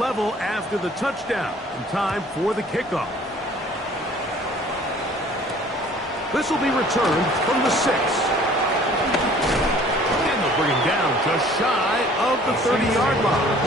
level after the touchdown. And time for the kickoff. This will be returned from the 6. And they'll bring him down just shy of the 30-yard line.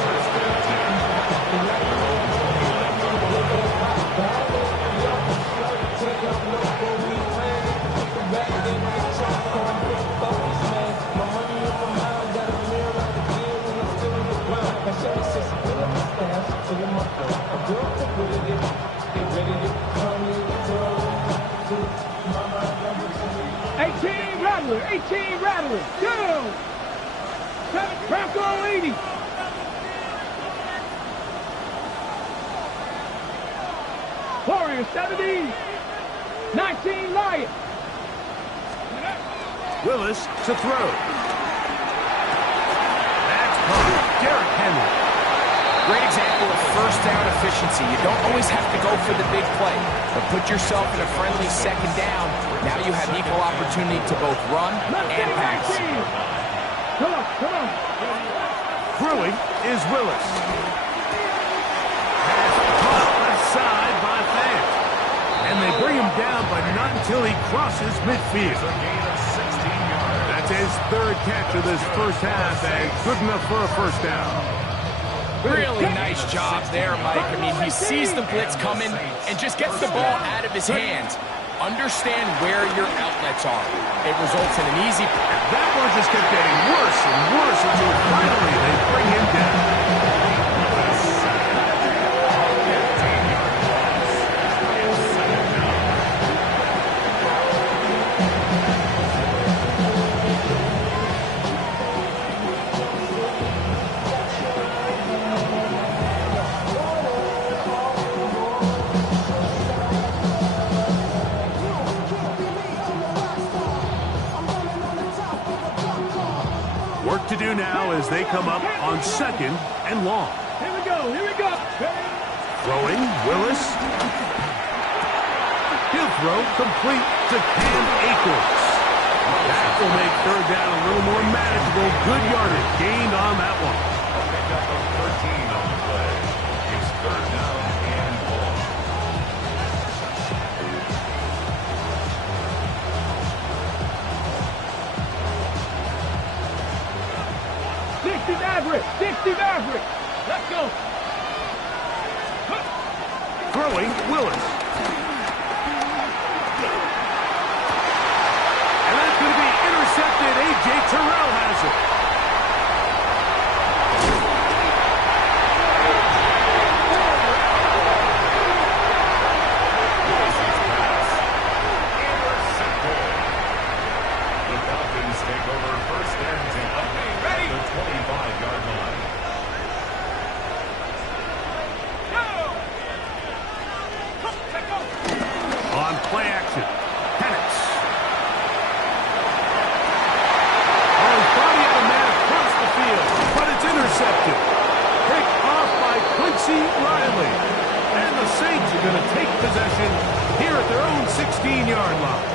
Rattler, 18 Rattler, down. Bronco 80. Warrior 70, 19 Lion. Willis to throw. That's caught. Derrick Henry. Great example of first down efficiency. You don't always have to go for the big play, but put yourself in a friendly second down. Now you have equal opportunity to both run and pass. Come on, come on. Throwing is Willis. Pass caught left side by Fant. And they bring him down, but not until he crosses midfield. That's his third catch of this first half, and good enough for a first down. Really nice job there, Mike. I mean, he sees the blitz coming and just gets the ball out of his hands. Understand where your outlets are. It results in an easy... That one just kept getting worse and worse until finally they bring him down. Work to do now as they come up on 2nd and long. Here we go, here we go. Throwing, Willis. He'll throw complete to Cam Akers. That will make third down a little more manageable. Good yardage gained on that one. Pick up a 13 on the play. It's third down and long. 60 Maverick, 60 Maverick. Let's go. Throwing, Willis. And that's going to be intercepted. A.J. Terrell has it. The Falcons take over first and 10. Ready? The 25-yard line. On play action. Penix. Oh, he thought he had a man across the field, but it's intercepted. Picked off by Quincy Riley. And the Saints are going to take possession here at their own 16-yard line.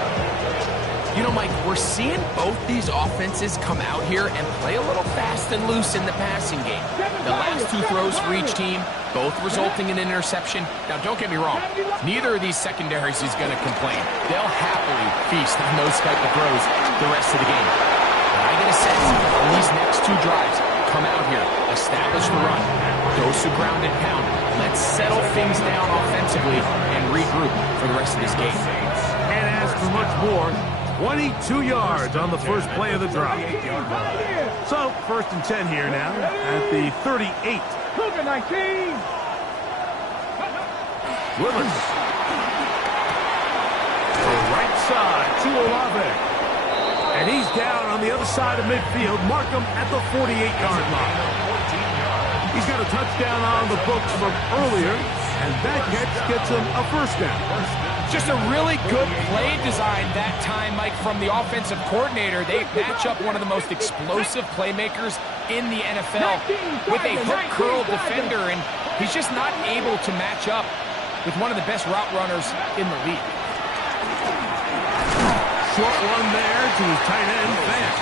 You know, Mike, we're seeing both these offenses come out here and play a little fast and loose in the passing game. The last two throws for each team, both resulting in an interception. Now, don't get me wrong. Neither of these secondaries is going to complain. They'll happily feast on those type of throws the rest of the game. But I get a sense on these next two drives, come out here, establish the run, dose of ground and pound. Let's settle things down offensively and regroup for the rest of this game. And ask for much more. 22 yards on the first play of the drive. So, first and 10 here now at the 38. Cougar 19. Willis. The right side to Olave. And he's down on the other side of midfield. Mark him at the 48-yard line. He's got a touchdown on the books from earlier, and that catch gets him a first down. Just a really good play design that time, Mike, from the offensive coordinator. They match up one of the most explosive playmakers in the NFL with a hook curl defender, and he's just not able to match up with one of the best route runners in the league. Short one there to his tight end, Fant.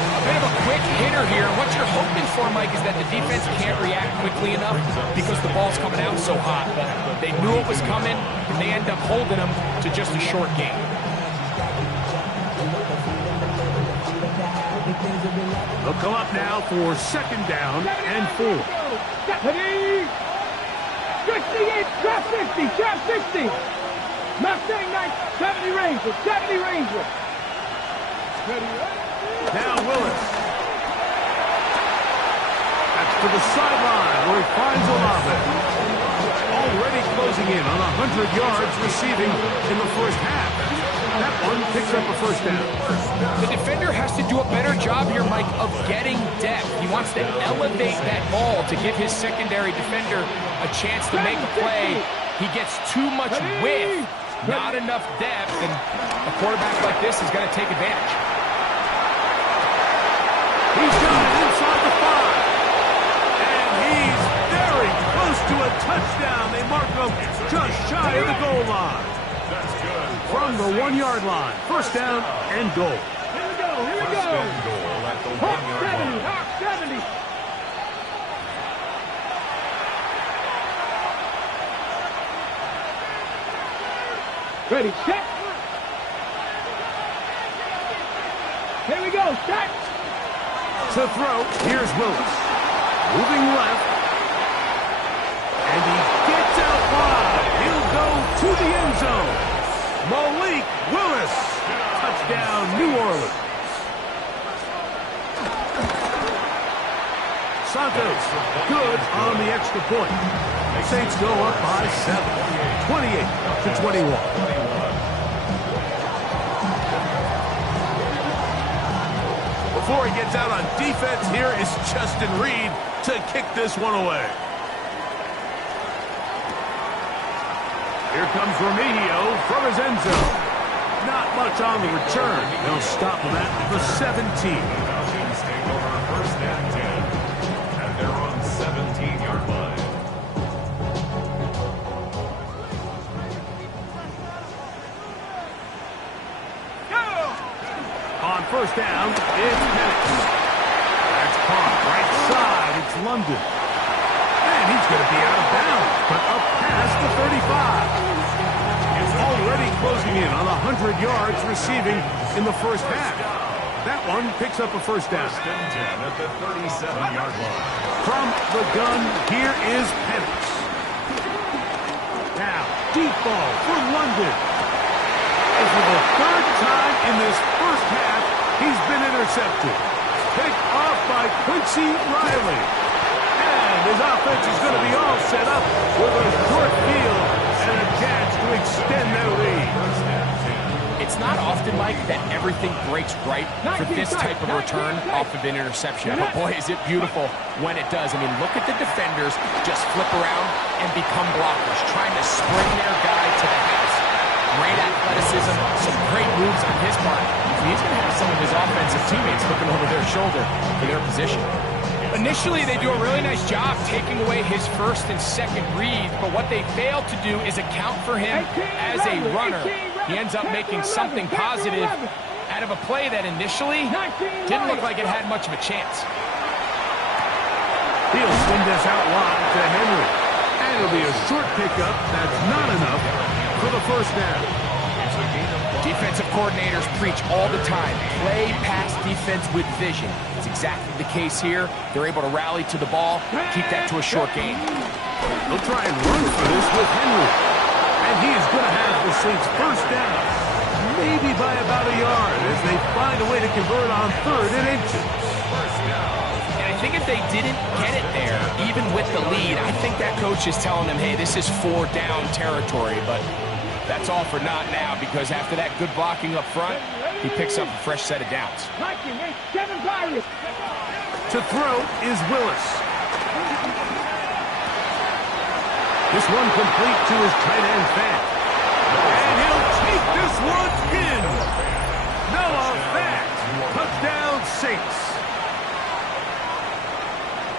A bit of a quick hitter here. And what you're hoping for, Mike, is that the defense can't react quickly enough because the ball's coming out so hot. But they knew it was coming, and they end up holding them to just a short gain. They'll come up now for second down and 4. 68, trap 60, trap 60. Mustang 70 Ranger, 70 Ranger. Now Willis. That's to the sideline where he finds Olave. Already closing in on 100 yards receiving in the first half. That one picks up a first down. The defender has to do a better job here, Mike, of getting depth. He wants to elevate that ball to give his secondary defender a chance to make a play. He gets too much width, not enough depth, and a quarterback like this is going to take advantage. He's got it inside the 5. And he's very close to a touchdown. They mark him just shy of the goal line. That's good. From the 1-yard line. First down and goal. Here we go, here we First go. and goal at the Hawk 1-yard 70, line. Hawk 70. Ready, set. Here we go, set. To throw, here's Willis. Moving left. And he gets out wide. He'll go to the end zone. Malik Willis. Touchdown, New Orleans. Santos, good on the extra point. Saints go up by 7. 28-21. Before he gets out on defense, here is Justin Reed to kick this one away. Here comes Remigio from his end zone. Not much on the return. They'll stop him at the 17. Falcons take over first and 10. And they're on 17-yard line. On first down, it's Penix. That's caught right side. It's London. And he's going to be out of bounds, but up past the 35. It's already closing in on 100 yards receiving in the first half. That one picks up a first down. First and 10 at the 37-yard line. From the gun, here is Penix. Now, deep ball for London. And for the third time in this first half, he's been intercepted. Picked off by Quincy Riley. And his offense is going to be all set up with a short field and a chance to extend their lead. It's not often, Mike, that everything breaks right for this type of return off of an interception. But boy, is it beautiful when it does. I mean, look at the defenders just flip around and become blockers, trying to spring their guy to the house. Great athleticism, some great moves on his part. He's going to have some of his offensive teammates looking over their shoulder for their position. Initially, they do a really nice job taking away his first and second read, but what they fail to do is account for him as a runner. He ends up making something positive out of a play that initially didn't look like it had much of a chance. He'll send this out wide to Henry. And it'll be a short pickup. That's not enough for the first down. Defensive coordinators preach all the time, play pass defense with vision. It's exactly the case here. They're able to rally to the ball, keep that to a short gain. They'll try and run for this with Henry. And he is going to have the Saints first down, maybe by about a yard, as they find a way to convert on 3rd and inches. And I think if they didn't get it there, even with the lead, I think that coach is telling them, hey, this is 4-down territory, but that's all for not now, because after that good blocking up front, he picks up a fresh set of downs. To throw is Willis. This one complete to his tight end Fant. And he'll take this one in. Noah Fant. Touchdown Saints.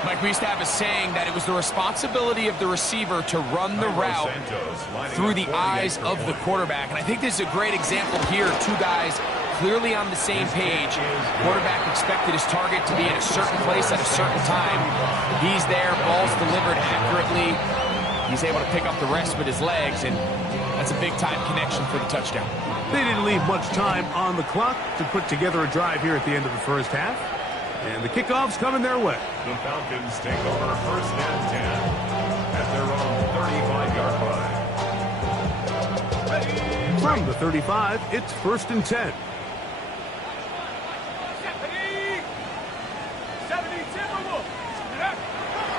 Mike, we used to have a saying that it was the responsibility of the receiver to run the route through the eyes of the quarterback. And I think this is a great example here. Two guys clearly on the same page. Quarterback expected his target to be in a certain place at a certain time. He's there, ball's delivered accurately. He's able to pick up the rest with his legs, and that's a big-time connection for the touchdown. They didn't leave much time on the clock to put together a drive here at the end of the first half. And the kickoff's coming their way. The Falcons take over first and 10 at their own 35-yard line. From the 35, it's first and 10.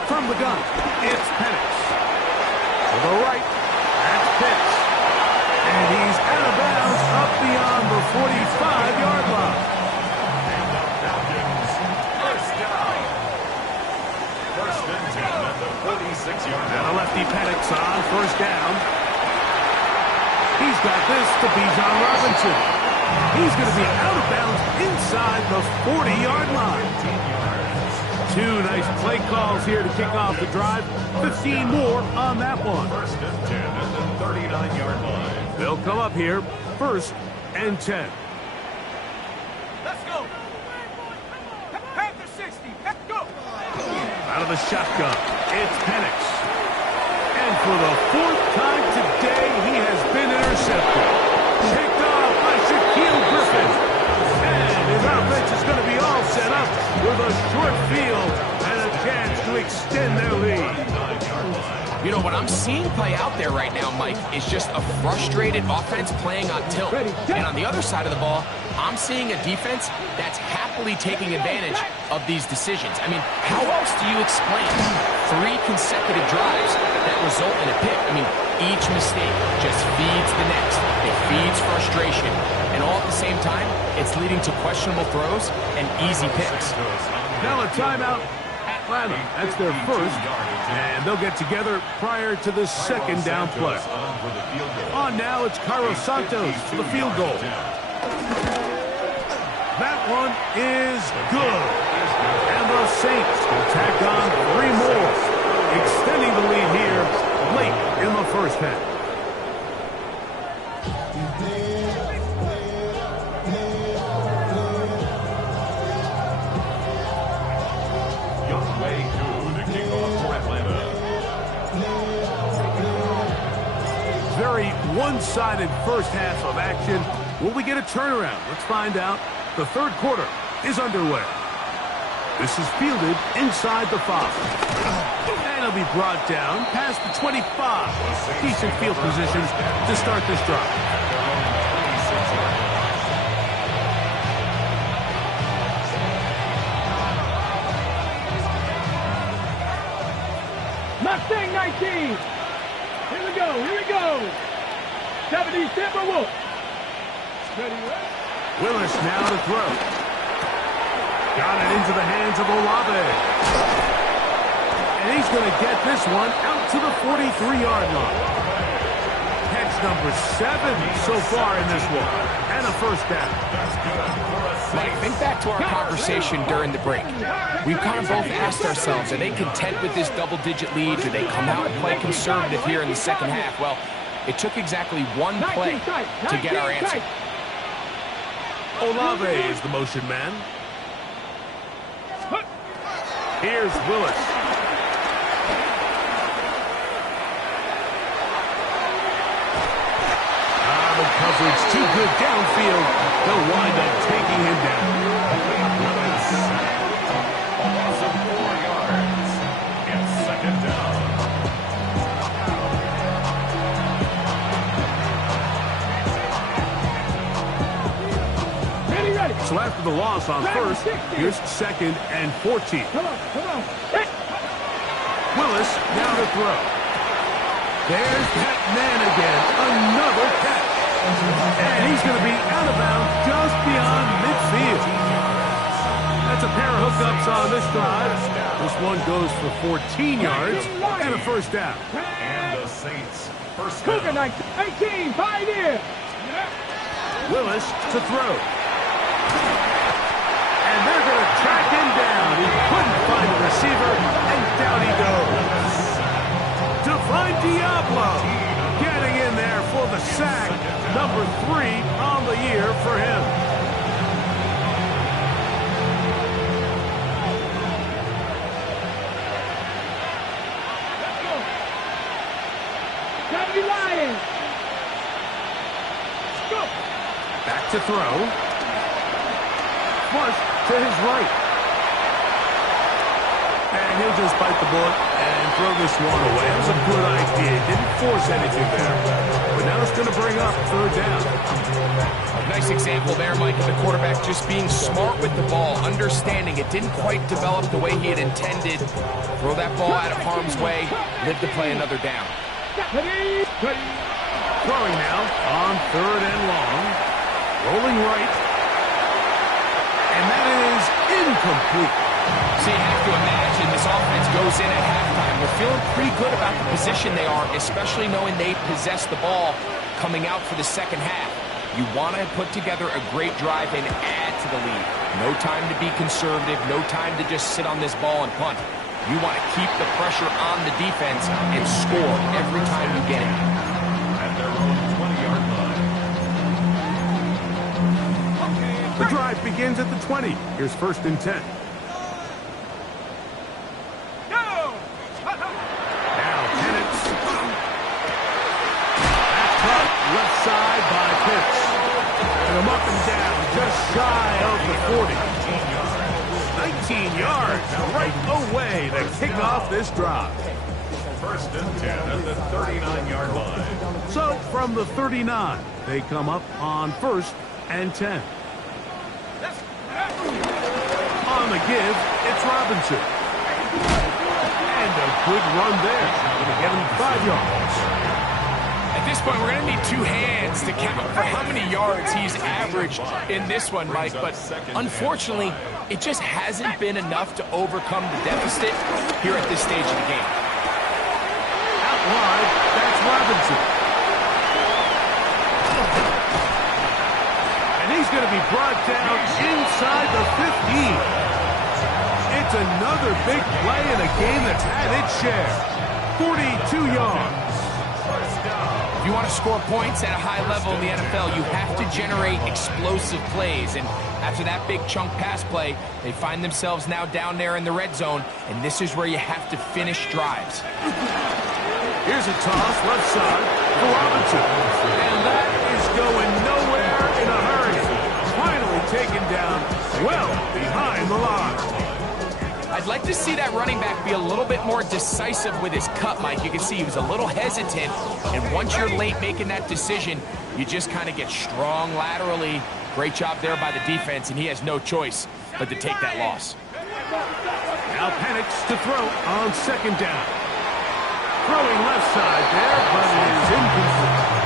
From the gun, it's Penix. To the right, that's Pitts. And he's out of bounds up beyond the 45-yard line. And the Falcons first down. First and 10 at the 46-yard line. And a lefty Penix on first down. He's got this to Bijan Robinson. He's going to be out of bounds inside the 40-yard line. 2 nice play calls here to kick off the drive. 15 more on that one. First and 10 at the 39-yard line. They'll come up here, first and 10. Let's go. Panther 60. Let's go. Out of the shotgun, it's Penix. And for the 4th time today, he has been intercepted. Picked off by Shaquille Griffin. And his offense is going to be all set up with a short field and a chance to extend their lead. You know, what I'm seeing play out there right now, Mike, is just a frustrated offense playing on tilt. And on the other side of the ball, I'm seeing a defense that's happily taking advantage of these decisions. I mean, how else do you explain 3 consecutive drives that result in a pick? I mean, each mistake just feeds the next. It feeds frustration. And all at the same time, it's leading to questionable throws and easy picks. Now a timeout. Atlanta, that's their first, and they'll get together prior to the second down play. On now, it's Cairo Santos for the field goal. That one is good. And the Saints will tack on 3 more, extending the lead here late in the first half. Very one-sided first half of action. Will we get a turnaround? Let's find out. The third quarter is underway. This is fielded inside the 5. And it'll be brought down past the 25. Decent field position to start this drive. Mustang 19. Here we go. Here we go. 70 Timberwolves. Ready, right? Willis now to throw. Got it into the hands of Olave. And he's going to get this one out to the 43-yard line. Catch number 7 so far in this one. And a first down. Mike, think back to our conversation during the break. We've kind of both asked ourselves, are they content with this double-digit lead? Do they come out and play conservative here in the second half? Well, it took exactly 1 play to get our answer. Olave is the motion man. Here's Willis. The coverage too good downfield. They'll wind up taking him down. Loss of 4 yards. It's second down. Ready. So after the loss on first, here's second and 14. Come on. Willis now to throw. There's that man again. Another catch. And he's going to be out of bounds just beyond midfield. That's a pair of hookups on this drive. This one goes for 14 yards and a first down. And the Saints first Cougar down. 18, Pioneer. Willis to throw. And they're going to track him down. He couldn't find a receiver, and down he goes. Divine Diablo getting in there for the sack. Number 3 on the year for him. Heavy Lions. Go. Back to throw. Flush to his right. And he'll just bite the bullet and throw this one away. That was a good idea. Didn't force anything there. But now it's going to bring up third down. A nice example there, Mike, of the quarterback just being smart with the ball, understanding it didn't quite develop the way he had intended. Throw that ball out of harm's way, live to play another down. Throwing now on third and long. Rolling right. And that is incomplete. So you have to imagine this offense goes in at halftime. They're feeling pretty good about the position they are, especially knowing they possess the ball coming out for the second half. You want to put together a great drive and add to the lead. No time to be conservative, no time to just sit on this ball and punt. You want to keep the pressure on the defense and score every time you get it. At their own 20-yard line. The drive begins at the 20. Here's first and 10. Left side by Pitts. And him up and down, just shy of the 40. 19 yards right away to kick off this drive. First and 10 at the 39-yard line. So from the 39, they come up on first and 10. On the give, it's Robinson. And a good run there. Going to get him 5 yards. At this point, we're going to need two hands to count for how many yards he's averaged in this one, Mike. But unfortunately, it just hasn't been enough to overcome the deficit here at this stage of the game. Out wide, that's Robinson. And he's going to be brought down inside the 15. It's another big play in a game that's had its share. 42 yards. If you want to score points at a high level in the NFL, you have to generate explosive plays. And after that big chunk pass play, they find themselves now down there in the red zone, and this is where you have to finish drives. Here's a toss left side for Robinson. And that is going nowhere in a hurry. Finally taken down well behind the line. I'd like to see that running back be a little bit more decisive with his cut, Mike. You can see he was a little hesitant, and once you're late making that decision, you just kind of get strong laterally. Great job there by the defense, and he has no choice but to take that loss. Now Penix to throw on second down. Throwing left side there, but it is incomplete.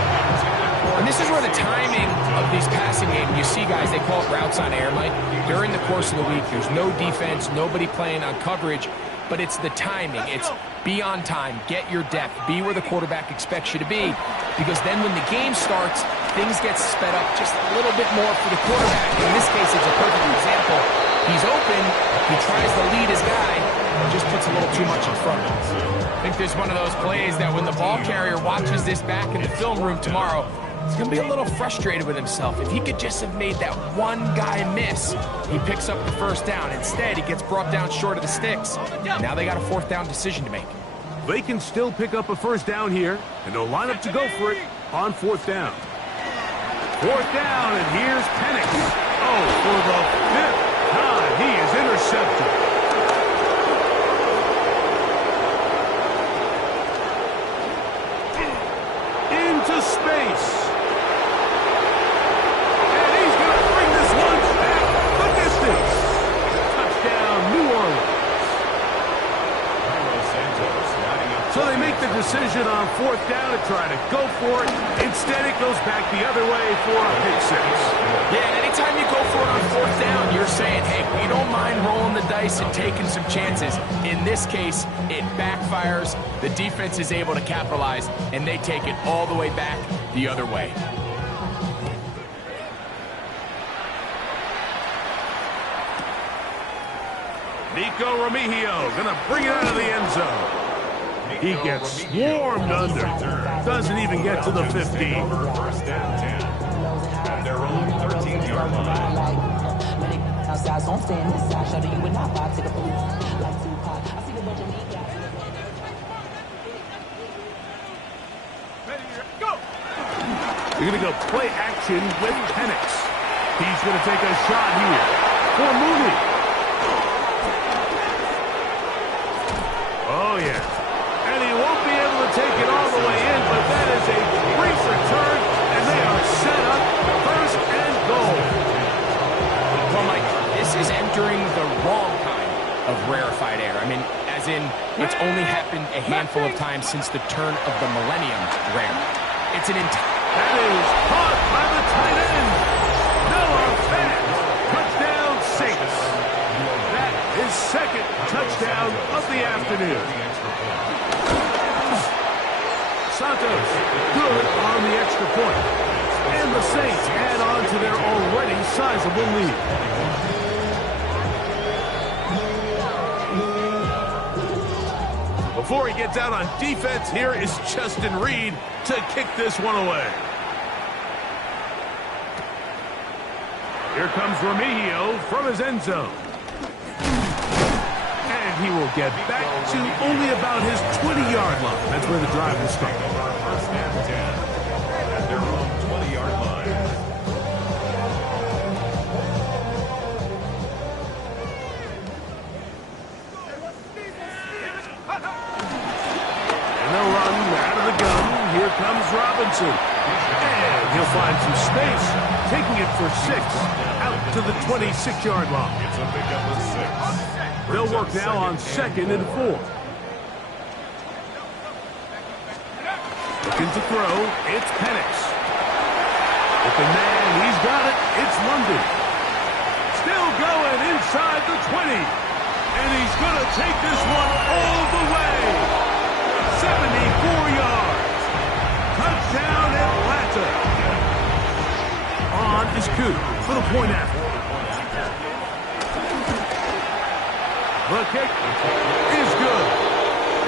And this is where the timing of these passing games, you see guys, they call it routes on air, Mike. During the course of the week, there's no defense, nobody playing on coverage, but it's the timing. It's be on time, get your depth, be where the quarterback expects you to be, because then when the game starts, things get sped up just a little bit more for the quarterback. In this case, it's a perfect example. He's open, he tries to lead his guy, and just puts a little too much in front of him. I think there's one of those plays that when the ball carrier watches this back in the film room tomorrow, he's going to be a little frustrated with himself. If he could just have made that one guy miss, he picks up the first down. Instead, he gets brought down short of the sticks. Now they got a fourth down decision to make. They can still pick up a first down here, and they'll line up to go for it on fourth down. Fourth down, and here's Penix. Oh, for the fifth time, he is intercepted. Into space. And he's going to bring this one back the distance. Touchdown, New Orleans. So they make the decision on fourth down to try to go for it. Instead, it goes back the other way for a pick six. Yeah, anytime you go for it on fourth down, you're saying, hey, we don't mind rolling the dice and taking some chances. In this case, it backfires. The defense is able to capitalize, and they take it all the way back the other way. Nico Remigio going to bring it out of the end zone. He gets swarmed under. Doesn't even get to the 15. First and 10. At their own 13-yard line. You're going to go play action with Penix. He's going to take a shot here for Mooney. Oh, yeah. And he won't be able to take it all the way in, but that is a brief return, and they are set up first and goal. Well, Mike, this is entering the wrong kind of rarefied air. I mean, as in, it's only happened a handful of times since the turn of the millennium rare. It's an entire... That is caught by the tight end. Noah Fant. Touchdown, Saints. That is second touchdown of the afternoon. Santos good on the extra point. And the Saints add on to their already sizable lead. Before he gets out on defense, here is Justin Reed to kick this one away. Here comes Remigio from his end zone. And he will get back to only about his 20-yard line. That's where the drive will start. First and 10 at their own 20-yard line. And they'll run out of the gun. Here comes Robinson. And he'll find some space, taking it for 6 out to the 26-yard line. It's a pickup of 6. They'll work now on 2nd and 4. Looking to throw, it's Penix. Open man, he's got it. It's London. Still going inside the 20. And he's going to take this one all the way. 74 yards. Touchdown, Atlanta. On is Coop for the point after. The kick is good.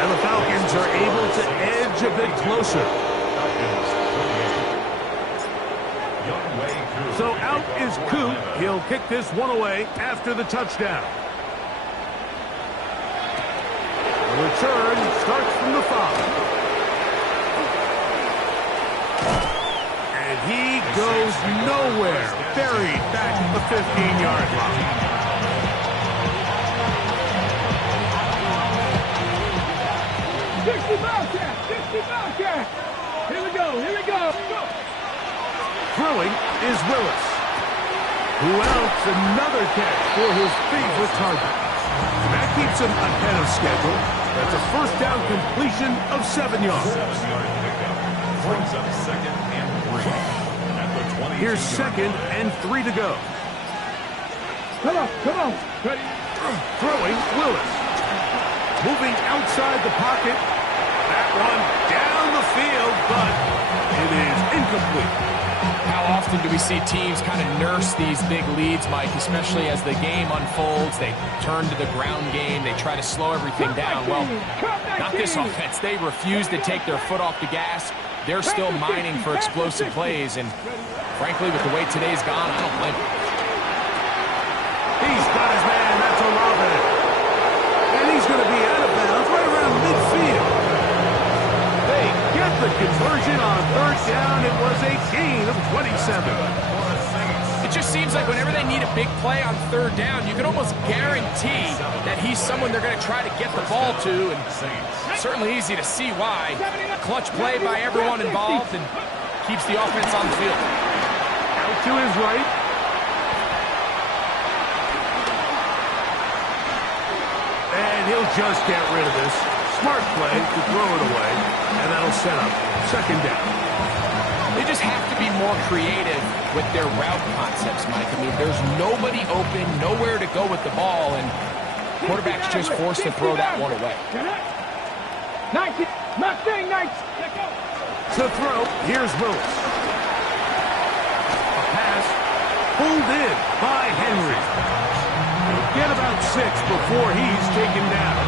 And the Falcons are able to edge a bit closer. So out is Coop. He'll kick this one away after the touchdown. The return starts from the 5. And he goes nowhere. Buried back at the 15-yard line. Here we go, here we go. Throwing is Willis. Who else? Another catch for his favorite target. That keeps him ahead of schedule. That's a first down completion of 7 yards. 7-yard pickup. Brings up 2nd and 3 at the 20. Here's 2nd and 3 to go. Come on. Ready? Throwing Willis. Moving outside the pocket. That one down the field, but it is incomplete. How often do we see teams kind of nurse these big leads, Mike, especially as the game unfolds? They turn to the ground game. They try to slow everything down. Well, not this offense. They refuse to take their foot off the gas. They're still mining for explosive plays, and frankly, with the way today's gone, I don't blame them. He's got his man. That's Olave. And he's going to be out of bounds right around midfield. They get the conversion on 3rd down. It was a gain of 27. It just seems like whenever they need a big play on 3rd down, you can almost guarantee that he's someone they're going to try to get the ball to, and certainly easy to see why. Clutch play by everyone involved and keeps the offense on the field. Out to his right. And he'll just get rid of this. Smart play to throw it away, and that'll set up 2nd down. They just have to be more creative with their route concepts, Mike. I mean, there's nobody open, nowhere to go with the ball, and quarterback's just forced to throw that one away. To throw, here's Willis. A pass pulled in by Henry. He'll get about 6 before he's taken down.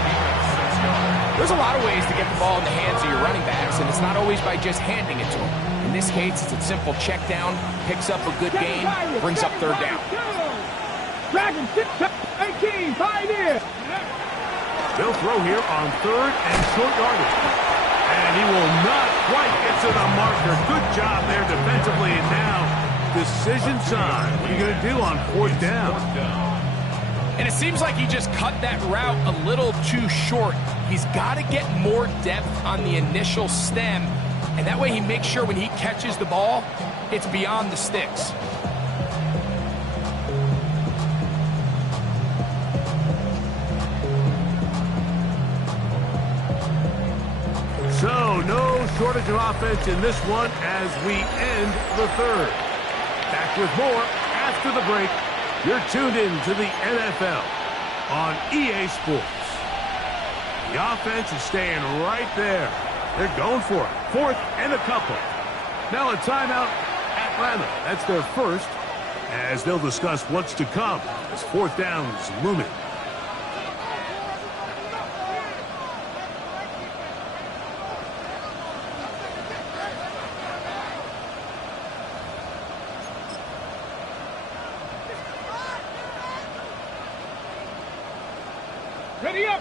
There's a lot of ways to get the ball in the hands of your running backs, and it's not always by just handing it to them. In this case, it's a simple check down, picks up a good gain, brings up 3rd down. Dragon 18, 5 here. They'll throw here on 3rd and short yardage. And he will not quite get to the marker. Good job there defensively. And now, decision time. What are you going to do on 4th down? And it seems like he just cut that route a little too short. He's got to get more depth on the initial stem, and that way he makes sure when he catches the ball, it's beyond the sticks. So, no shortage of offense in this one as we end the 3rd. Back with more after the break. You're tuned in to the NFL on EA Sports. The offense is staying right there. They're going for it. 4th and a couple. Now a timeout, Atlanta. That's their first, as they'll discuss what's to come as 4th down is looming. Ready up.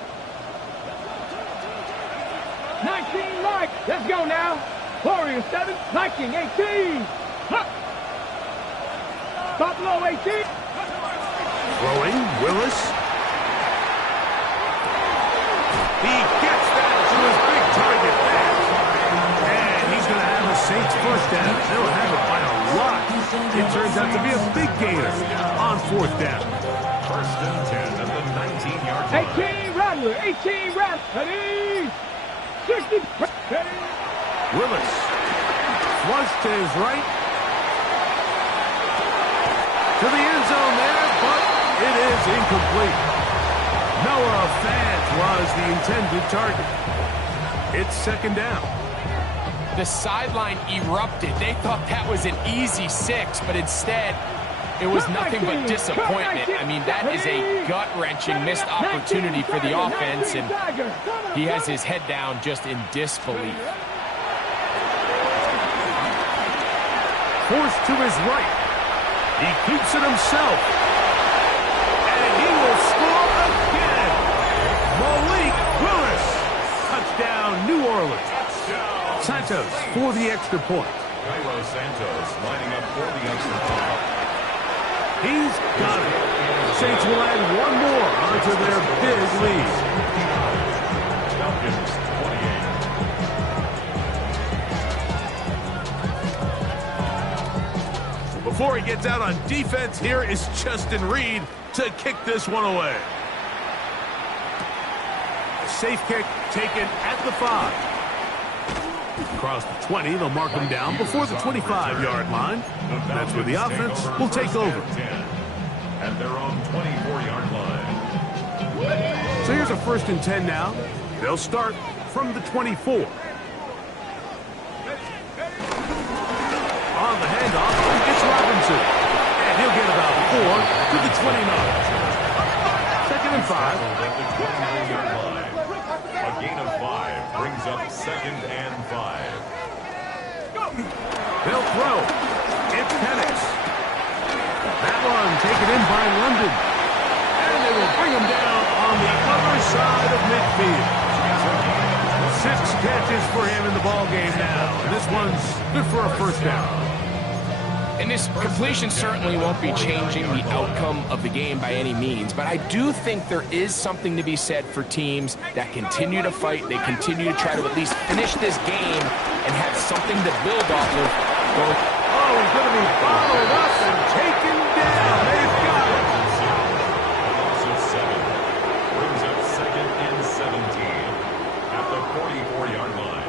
19 Mike. Let's go now. Warrior 7, Viking 18. Huh. Buffalo 18. Throwing, Willis. He gets that to his big target there. And he's going to have a Saints first down. They'll have it by a lot. It turns out to be a big gainer on 4th down. 1st and 10 at the 19-yard line. 18 Rattler, 18 Rattler. Ready. 60. Ready. Willis. Flush to his right. To the end zone there, but it is incomplete. Noah Fant was the intended target. It's 2nd down. The sideline erupted. They thought that was an easy 6, but instead, it was nothing but disappointment. I mean, that is a gut-wrenching missed opportunity for the offense, and he has his head down just in disbelief. Forced to his right. He keeps it himself. And he will score again. Malik Willis. Touchdown, New Orleans. Santos for the extra point. Cairo Santos lining up for the extra point. He's got it. Saints will add one more onto their big lead. Falcons 28. Before he gets out on defense, here is Justin Reed to kick this one away. A safe kick taken at the 5. Across the 20, they'll mark him down before the 25-yard line. That's where the offense will take over. At their own 24-yard line. So here's a 1st and 10 now. They'll start from the 24. On the handoff, it's Robinson. And he'll get about 4 to the 29. 2nd and 5. At the 29-yard line. A gain of 5 brings up 2nd and 5. They'll throw. It's Penix. That one taken in by London. And they will bring him down on the other side of midfield. 6 catches for him in the ballgame now. And this one's good for a 1st down. And this completion certainly won't be changing the outcome of the game by any means, but I do think there is something to be said for teams that continue to fight, they continue to try to at least finish this game and have something to build off of. Oh, he's going to be followed up and taken down. They've got it. A loss of 7 brings up 2nd and 17 at the 44-yard line.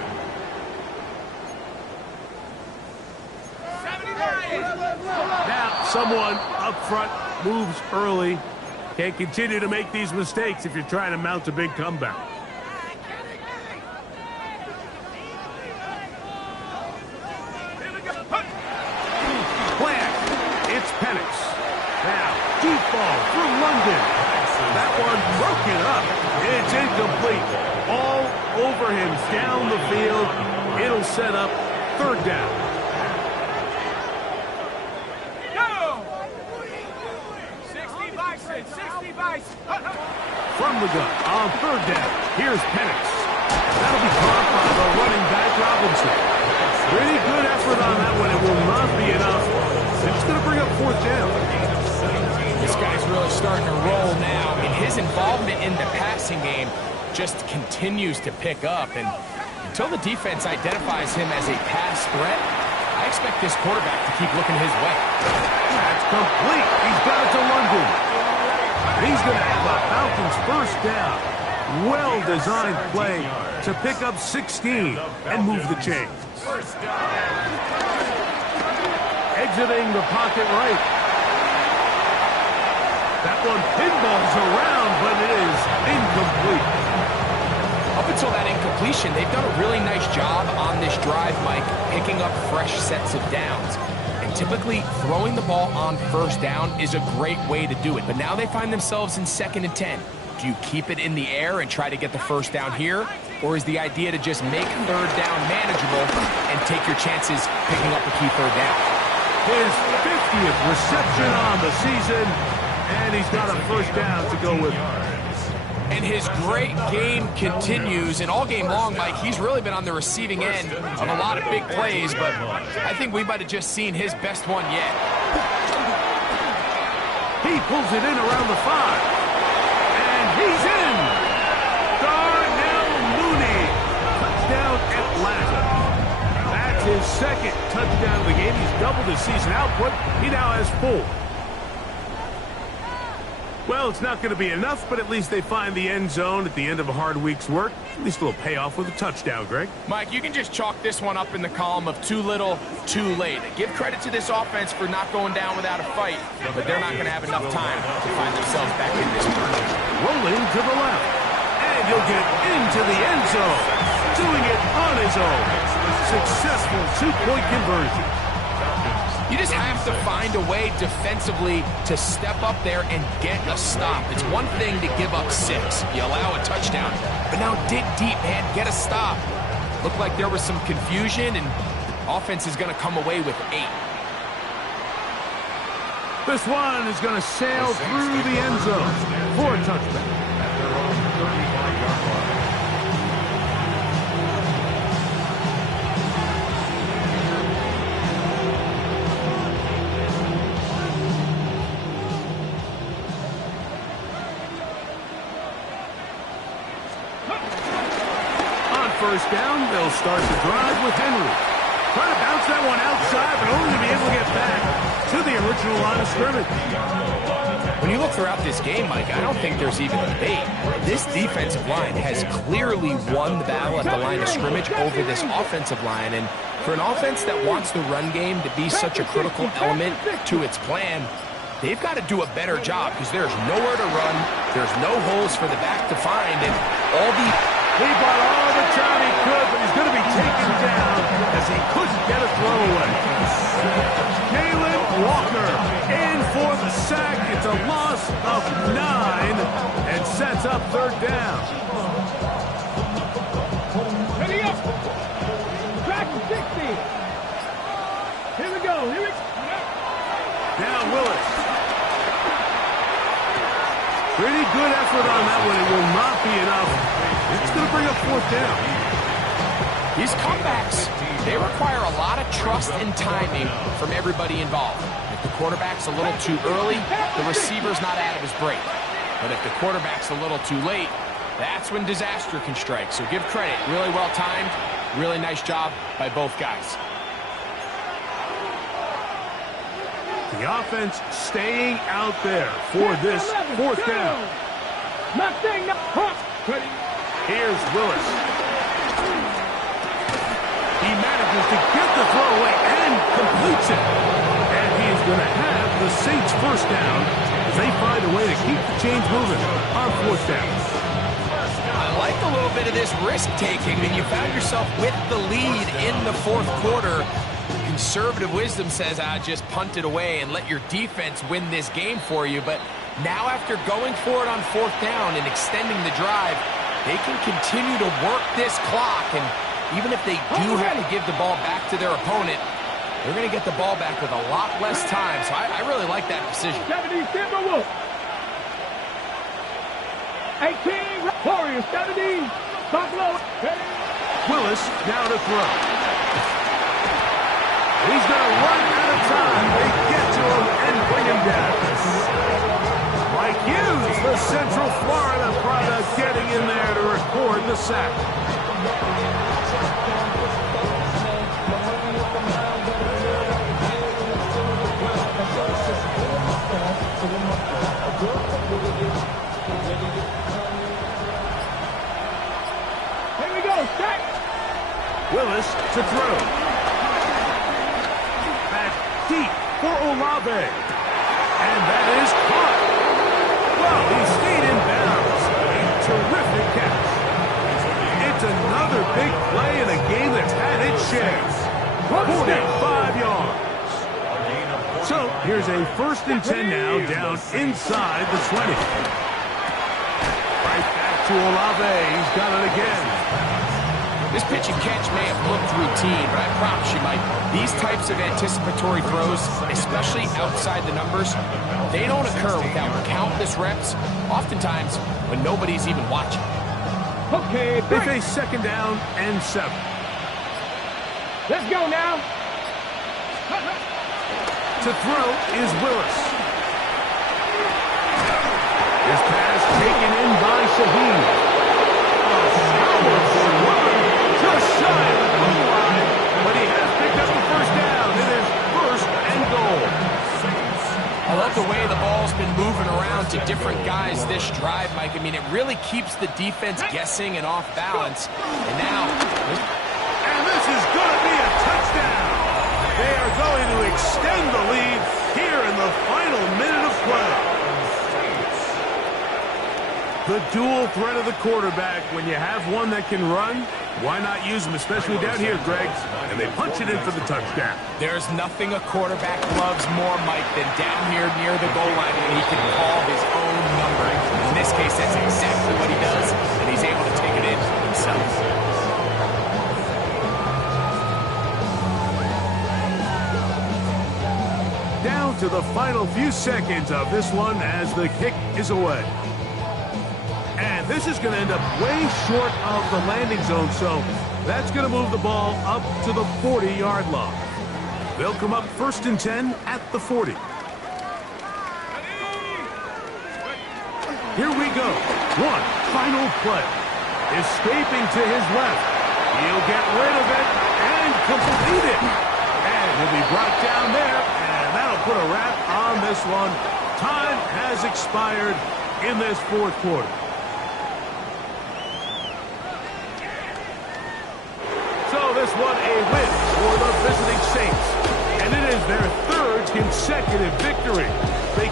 Now, someone up front moves early. Can't continue to make these mistakes if you're trying to mount a big comeback. Plant. It's Penix. Now, deep ball for London. That one broken up. It's incomplete. All over him down the field. It'll set up 3rd down. From the gun on 3rd down. Here's Penix. That'll be caught by the running back Robinson. fourth down. This guy's really starting to roll now. I mean, his involvement in the passing game just continues to pick up. And until the defense identifies him as a pass threat, I expect this quarterback to keep looking his way. That's complete. He's got it to London. He's going to have a Falcons first down. Well-designed play to pick up 16 and move the chains. Exiting the pocket right. That one pinballs around, but it is incomplete. Up until that incompletion, they've done a really nice job on this drive, Mike, picking up fresh sets of downs. And typically, throwing the ball on first down is a great way to do it. But now they find themselves in 2nd and 10. Do you keep it in the air and try to get the first down here? Or is the idea to just make third down manageable and take your chances picking up a key third down? His 50th reception on the season, and he's got a first down to go with. And his great game continues, and all game long, Mike, he's really been on the receiving end of a lot of big plays, but I think we might have just seen his best one yet. He pulls it in around the 5, and he's in! Darnell Mooney, touchdown Atlanta. That's his 2nd touchdown of the game. He's doubled his season output. He now has 4. Well, it's not going to be enough, but at least they find the end zone at the end of a hard week's work. At least a little payoff with a touchdown, Greg. Mike, you can just chalk this one up in the column of too little, too late. Give credit to this offense for not going down without a fight, but they're not going to have enough time to find themselves back in this journey. Rolling to the left, and he'll get into the end zone. Doing it on his own. Successful two-point conversion. You just have to find a way defensively to step up there and get a stop. It's one thing to give up 6. You allow a touchdown. But now dig deep, man. Get a stop. Looked like there was some confusion, and offense is going to come away with 8. This one is going to sail through the end zone for a touchdown. First down, they'll start the drive with Henry. Trying to bounce that one outside, but only to be able to get back to the original line of scrimmage. When you look throughout this game, Mike, I don't think there's even a debate. This defensive line has clearly won the battle at the line of scrimmage over this offensive line. And for an offense that wants the run game to be such a critical element to its plan, they've got to do a better job because there's nowhere to run, there's no holes for the back to find, and all the... He bought all the time he could, but he's going to be taken down as he couldn't get a throw away. Kalen Walker in for the sack. It's a loss of 9 and sets up third down. Ready up. Track 60. Here we go. Here we go. Now Willis. Pretty good effort on that one. It will not be enough. It's going to bring up fourth down. These comebacks, they require a lot of trust and timing from everybody involved. If the quarterback's a little too early, the receiver's not out of his break. But if the quarterback's a little too late, that's when disaster can strike. So give credit. Really well timed. Really nice job by both guys. The offense staying out there for this fourth down. Here's Willis. He manages to get the throw away and completes it. And he is going to have the Saints first down as they find a way to keep the chains moving on fourth down. I like a little bit of this risk-taking. I mean, you found yourself with the lead in the fourth quarter. Conservative wisdom says, just punt it away and let your defense win this game for you. But now after going for it on fourth down and extending the drive, they can continue to work this clock. And even if they do have to give the ball back to their opponent, they're going to get the ball back with a lot less time. So I really like that decision. 70, Timberwolves. 18, Warriors, 70, Buffalo. Willis now to throw. He's going to run out of time. They get to him him and bring him down. Mike Hughes, the Central Florida product, getting in there to record the sack. Here we go, set. Willis to throw. Back deep for Olave. And that is caught. Well, he stayed in bounds. A terrific catch. It's another big play in a game that's had its share. 45 yards. So here's a 1st and 10 now, down inside the 20. Right back to Olave. He's got it again. This pitch and catch may have looked routine, but I promise you, Mike, these types of anticipatory throws, especially outside the numbers, they don't occur without countless reps, oftentimes when nobody's even watching. Okay, They face 2nd down and 7. Let's go now. To throw is Willis. This pass taken in by Shaheed. A powerful run just shy of the goal line, but he has picked up the 1st down. It is 1st and goal. I love the way the ball's been moving around to different guys this drive, Mike. I mean, it really keeps the defense guessing and off balance. And now... And this is going to be a touchdown. They are going to extend the lead here in the final minute of play. The dual threat of the quarterback. When you have one that can run, why not use him, especially down here, Greg? And they punch it in for the touchdown. There's nothing a quarterback loves more, Mike, than down here near the goal line when he can call his own number. In this case, that's exactly what he does, and he's able to take it in himself. Down to the final few seconds of this one as the kick is away. And this is going to end up way short of the landing zone, so that's going to move the ball up to the 40-yard line. They'll come up 1st and 10 at the 40. Here we go. One final play. Escaping to his left. He'll get rid of it and complete it. And he'll be brought down there, and that'll put a wrap on this one. Time has expired in this 4th quarter. So this one a win for the visiting Saints. And it is their 3rd consecutive victory. They